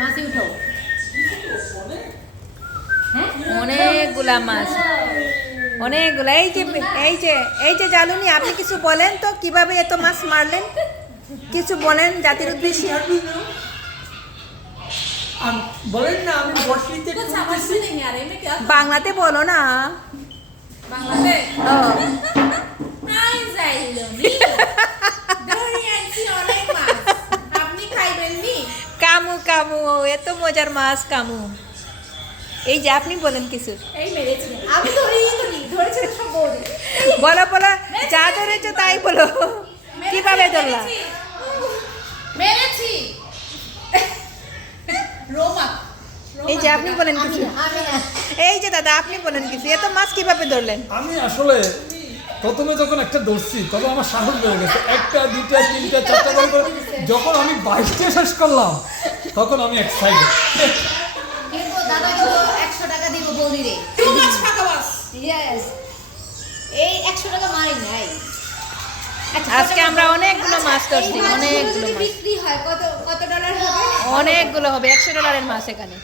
মাছে উঠাও অনেকগুলা মাছ, অনেকগুলা। এই যে জালুনি, আপনি কিছু বলেন তো কিভাবে এত মাছ মারলেন? কিছু বলেন জাতির উদ্দেশ্যে। বলেন না, আমি বর্ষিতে বাংলাতে বলো না। বাংলাতে ও আই যাইলো নি ধরি আনছি অনেক মাছ আপনি খাইবেন নি কামু কামু, এত মজার মাছ কামু। এই যে আপনি বলেন কিছু। এই মেরেছি আমি ধরেছি তো সব বৌদি বলো বলো, যা ধরেছো তাই বলো। কিভাবে ধরলা? মেরেছি রোমা এই যে আপনি বলেন কিছু। এই যে দাদা আপনি বলেন কিছু, এত মাছ কিভাবে ধরলেন? আমি আসলে প্রথমে যখন একটা ধরছি তখন আমার সাহস বেড়ে গেছে, একটা দুইটা তিনটা চারটা করে। যখন আমি 22টা শেষ করলাম তখন আমি এক্সাইটেড। কিন্তু দাদা কিন্তু 100 টাকা দিব বৌদি রে টু মাছ ফাঁকা বাস ইয়েস এই 100 টাকা মারি নাই আজকে আমরা অনেকগুলো মাছ ধরছি, অনেকগুলো মাছ, বিক্রি হয় কত কত ডলার হবে অনেকগুলো হবে। $100 মাছ এখানে।